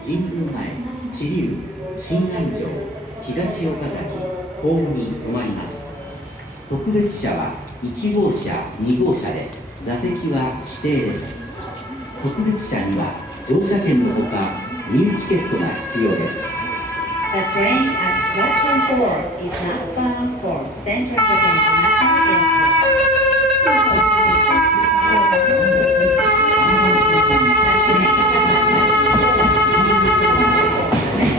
神宮前、知立、新安城、東岡崎、ホームに停まります。特別車は1号車、2号車で座席は指定です。特別車には乗車券のほか入チケットが必要です。The train at platform 4 is not bound for Central Japan International Airport.